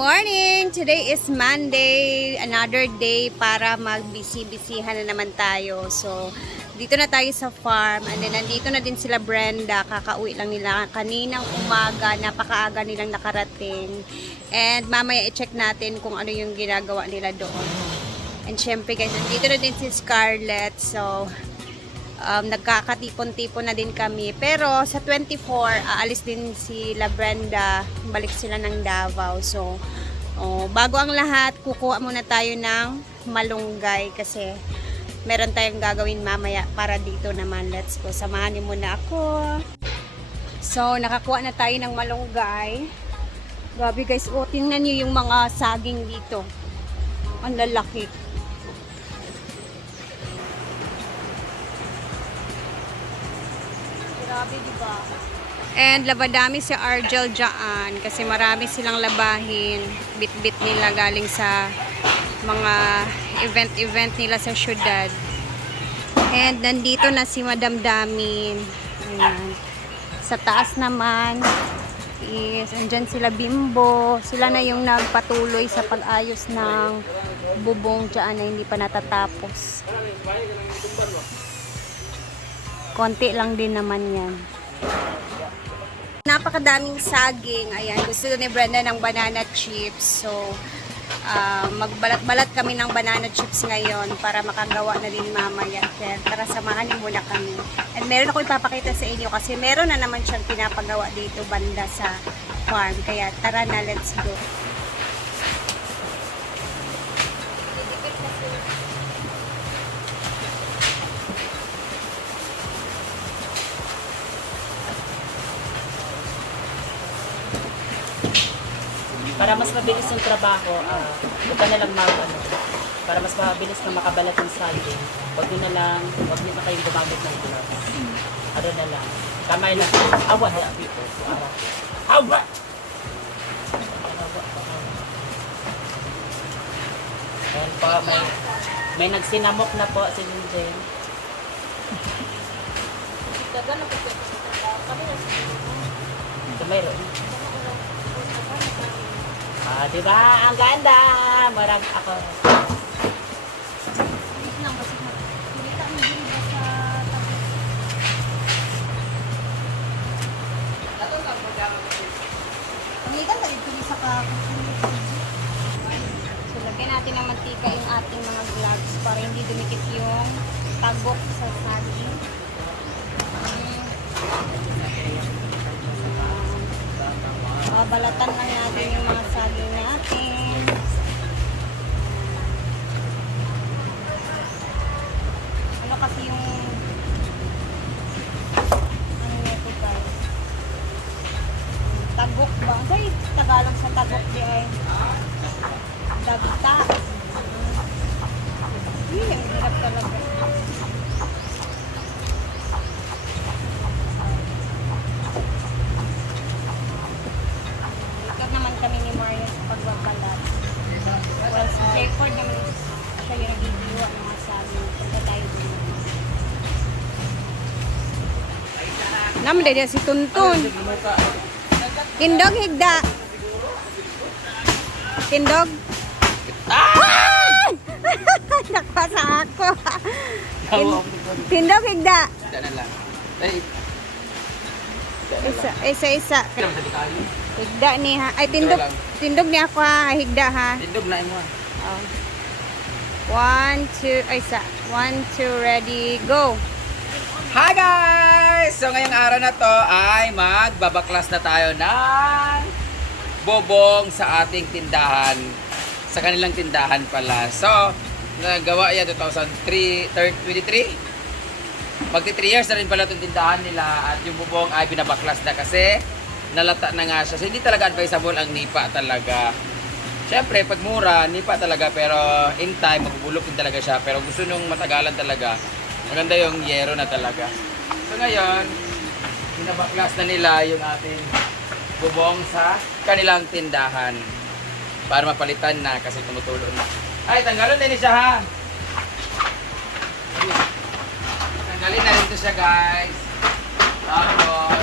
morning! Today is Monday, another day para magbisi-bisihan na naman tayo. So, dito na tayo sa farm and then nandito na din sila Brenda. Kakauwi lang nila kaninang umaga, napakaaga nilang nakarating. And mamaya i-check natin kung ano yung ginagawa nila doon. And syempre guys, nandito na din si Scarlett. So, nagkakatipon-tipon na din kami. Pero sa 24, aalis din sila Brenda. Balik sila ng Davao. So, bago ang lahat, kukuha muna tayo ng malunggay kasi meron tayong gagawin mamaya para dito naman. Let's go. Samahan niyo muna ako. So, nakakuha na tayo ng malunggay. Grabe guys, tingnan niyo yung mga saging dito. Ang lalaki. Grabe, diba? And labadami si Argel dyan kasi marami silang labahin. Bit-bit nila galing sa mga event nila sa syudad. And nandito na si Madam Damin. Ayan. Sa taas naman is andyan sila Bimbo. Sila na yung nagpatuloy sa pag-ayos ng bubong dyan na hindi pa natatapos. Konti lang din naman yan. Napakadaming saging. Ayan, gusto ni Brenda ng banana chips. So, magbalat-balat kami ng banana chips ngayon para makagawa na din mamaya. Kaya tara, samahan niyo muna kami. And meron ako ipapakita sa inyo kasi meron na naman siyang pinapagawa dito banda sa farm. Kaya tara na, let's go. Para mas mabilis yung trabaho, huwag ka na lang para mas mabilis na makabalat ng saging, huwag nyo na kayong gumamit ng gloves. Ano na lang. Kamay lang. Awa na dito. Awa! Ayan po, may nagsinamok na po si Linjen. Ito mayroon. Diba? Ang ganda! Marami ako. So, lagyan natin ng mantika yung ating mga gloves para hindi dumikit yung tagok sa saging. Balatan lang natin yung mga saging natin. Ano kasi yung ano nito guys? Tagok ba? Ay, Tagalog sa tagok di ay dagta. Ang hirap talaga. Kami ni Maria sa pagbabalat. Well, si Jayford naman siya yung nag-iiwa ng mga saging. Punta tayo din. Naman dahil si Tuntun. Tindog, higda. Tindog. Ah! Nakpa sa ako. Tindog, higda. Isa. Higda ni ha. Ay, tindog ni ako ha. Higda ha. Tindog na mo. 1, 2, ay isa. 1, 2, ready, go. Hi guys! So ngayong araw na to ay magbabaklas na tayo ng bobong sa ating tindahan. Sa kanilang tindahan pala. So, nagawa yan 2023. Magti 3 years na rin pala itong tindahan nila at yung bubong ay binabaklas na kasi nalata na nga siya. So, hindi talaga advisable ang nipa talaga. Siyempre, pag mura, nipa talaga. Pero in time, magbubulok din talaga siya. Pero gusto nung matagalan talaga, maganda yung yero na talaga. So, ngayon, binabaklas na nila yung ating bubong sa kanilang tindahan. Para mapalitan na kasi tumutulo na. Ay, tanggalon din siya ha. Tanggalin na rin ito siya guys. Tapos,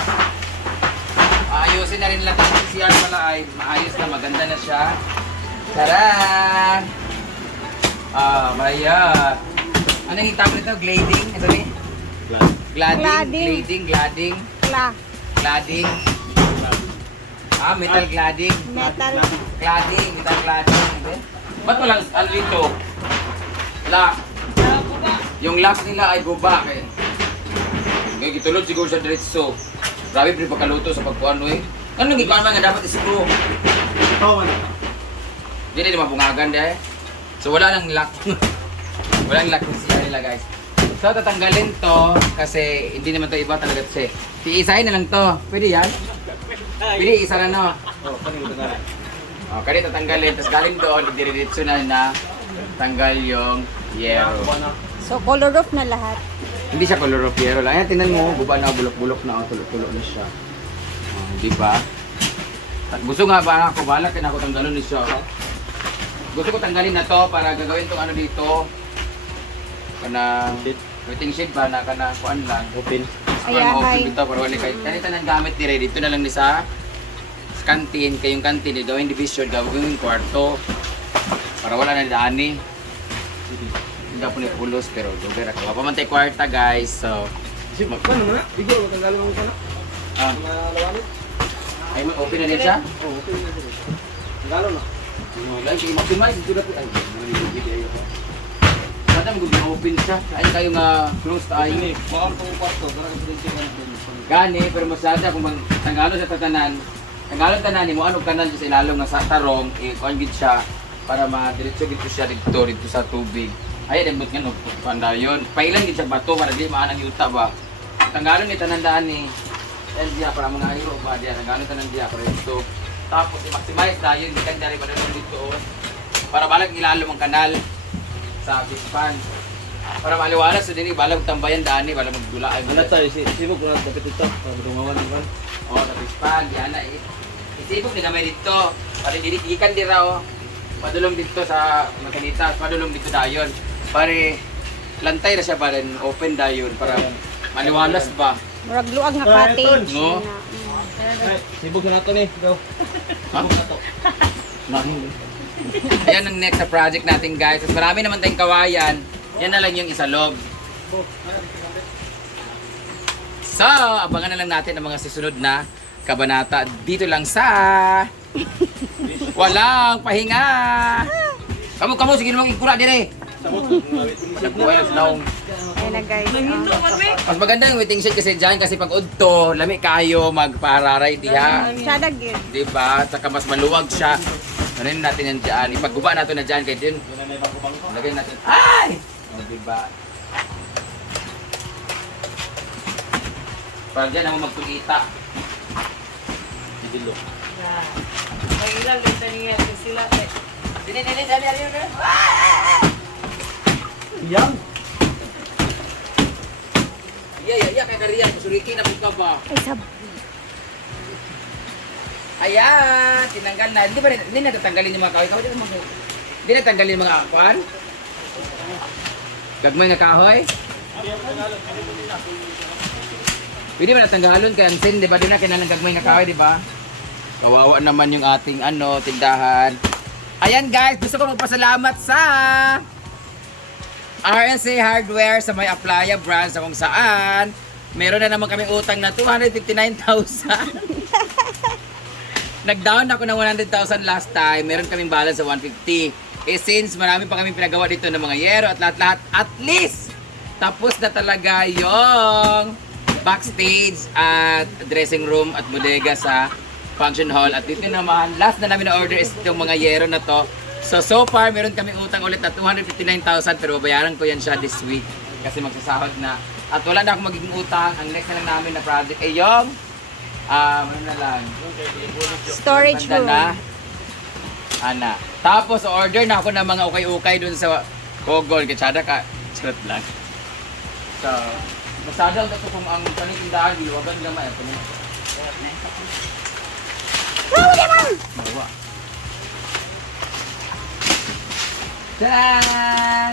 Maayusin na rin lahat ng CR pala ay maayos na, maganda na siya. Taran! Maya. Ano yung tawag nito? Glading? Ano sabi? Gladding. Cladding. Metal cladding. Metal. Metal cladding. Ba't walang dito? Lock. Yung lock nila ay guba. Ngayon, gitulod siguro sa diretso. Grabe, pero pagkaluto sa pagkuhan, eh. Anong ikuhan man nga dapat isipro? Hindi na mabungagan dahil. So wala nang lock. Walang lock siya nila guys. So tatanggalin to kasi hindi naman to iba talaga kasi. Iisahin na lang to. Pwede yan? Pwede isa na no? Kaya tatanggalin. Tapos galing doon, diretso na tanggal yung yero. So, color off na lahat. Hindi siya color of yero lang. Ayan, tingnan mo, guba na, bulok-bulok na, tulok-tulok na siya. Di ba? Gusto nga ba ako, balak na ako tanggalin ni siya. Gusto ko tanggalin na to para gagawin tong ano dito. Kana waiting sheet ba na kana kuan lang. Open. Ayan, hi. Open dito para wala kay. Kanita nang gamit dire dito na lang ni sa canteen, kayong canteen ni gawin division, gawin kwarto. Para wala na dani. Hindi po ni pulos pero dugar ako. Pa man tay kwarta guys. So, Magkano na? Bigyan mo tanggalin mo kana. Malawali. ay open na din siya. Okay na din. Tanggalon na. Lagi maximize dito na po ay. Sada mo gud open siya. Ay kayo nga close tayo. Baka tong kwarto, para presidente ka na. Gani, pero masada kung tanggalo sa tatanan, tanggalo tanan mo ano kanan sa ilalong nga sa tarong, kuan gid siya para madiretso gid siya dito sa tubig. Ay dembot nga no pandayon. Pailan gid siya bato para di maanang yuta ba. Tanggalo ni tanandaan ni diya para mga hero ba diya tanggalo tanan diya para dito. Tapos i-maximize dayon gikan dari para dito para balag ilalom ang kanal sa bispan. Para maliwalas sa dini balag tambayan dani balag magdula ay Ano tayo sibog na dapat ito para dumawan kan. oh tapos pag yan na isipog ni gamay dito para dili ikan dira oh padulong dito sa makanita padulong dito dayon pare lantay na siya para open dayon para maliwalas ba Murag luag nga cottage. no Sibog na nato ni. Go. ha ayan ang next sa project natin guys. Tapos marami naman tayong kawayan. Yan na lang yung isa log. So, abangan na lang natin ang mga susunod na kabanata dito lang sa Walang Pahinga. Kamu sige namang ikura dire. Nagbuhay na Ayan na guys. mas maganda yung waiting shed kasi dyan kasi pag udto, lami kayo magpararay diha. Sada gid. Diba? Saka mas maluwag siya. Ano natin yan dyan? Ipagguba natin na dyan kaya din. Lagay natin. Ay! O, diba? Para dyan naman magtulita. Didilo. May ilang ganda niya sila. Dili. Yang. Iya, kaya kariyan. Masuriki na po ka ba? Ay, sab. Ayan! Tinanggal na. Hindi na tatanggalin yung mga kahoy. Hindi na tatanggalin yung mga akuan. Gagmay nga kahoy. Pwede ba natanggalon kaya ang sin, di ba? Di na kailangan gagmay nga kahoy, di ba? Kawawa naman yung ating tindahan. Ayan guys, gusto ko magpasalamat sa RNC Hardware sa may Aplaya branch sa kung saan meron na naman kami utang na 259,000. Nag-down ako ng 100,000 last time. Meron kaming balance sa 150. Since marami pa kami pinagawa dito ng mga yero at lahat-lahat, at least tapos na talaga yung backstage at dressing room at bodega sa function hall. At dito naman, last na namin na-order is itong mga yero na to. So far, meron kami utang ulit na 259,000 pero babayaran ko yan siya this week kasi magsasahod na. At wala na akong magiging utang. Ang next na lang namin na project ay yung ano na lang. Storage room. Ana. Tapos order na ako ng mga ukay-ukay dun sa Kogol. Katsada ka. Charot lang. So, masada ito kung ang panitindahan, iwagan naman. Ito na. Bawa. Tadaan!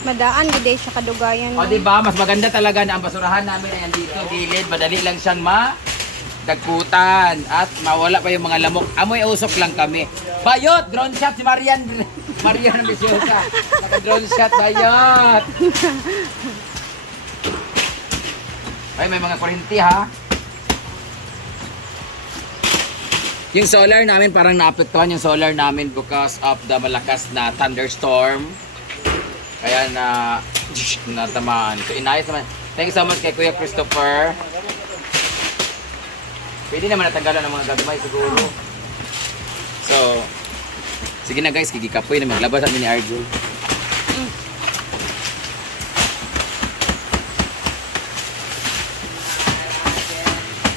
Madaan gid siya kadugayan. O diba, mas maganda talaga na ang basurahan namin ay andito, gilid, madali lang siyang dagkutan at mawala pa yung mga lamok. Amoy usok lang kami. Bayot! Drone shot si Marian. Marian Ambiciosa. Naka-drone shot, bayot! Ay, may mga kurinti ha. Yung solar namin parang naapektuhan yung solar namin because of the malakas na thunderstorm. Kaya natamaan. So inayos naman. Thank you so much kay Kuya Christopher. Pwede naman natanggalan ng mga gagmay siguro. So, sige na guys, kikikapoy na maglabas namin ni Arjun.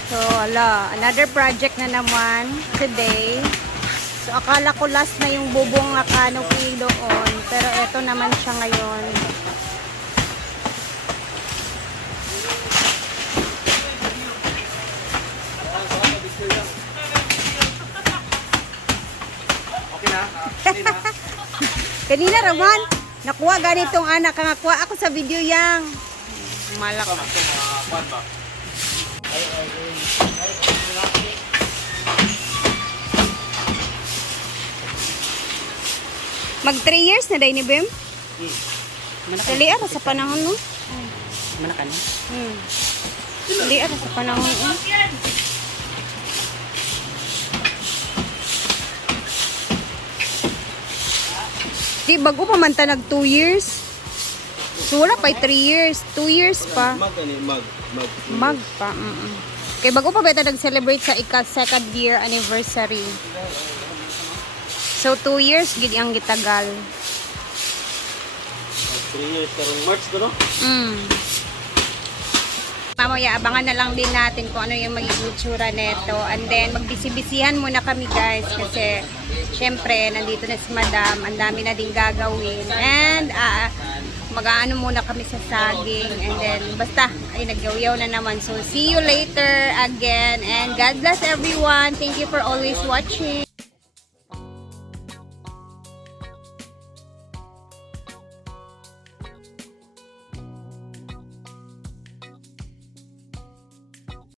So, another project na naman today. So, akala ko last na yung bubong na canopy doon. Pero eto naman siya ngayon. Okay na? Kanina raman, nakuha ganitong anak. Nakuha ako sa video yang. Malak. Mag 3 years na dahil ni Bim? Dali ara sa panahon no? Mana ka na? Dali ara sa panahon no? Di bago pa man ta nag 2 years. So wala pa 3 years, 2 years pa. Mag. Mag pa. Kay bago pa ba ito nag-celebrate sa second year anniversary. So 2 years gid ang gitagal. 3 years karong March ko no? Mamaya, abangan na lang din natin kung ano yung magiging itsura neto. And then, magbisi-bisihan muna kami guys kasi syempre, nandito na si Madam. Ang dami na din gagawin. And, mag-aano muna kami sa saging. And then, basta, ay nagyaw-yaw na naman. So, see you later again. And God bless everyone. Thank you for always watching.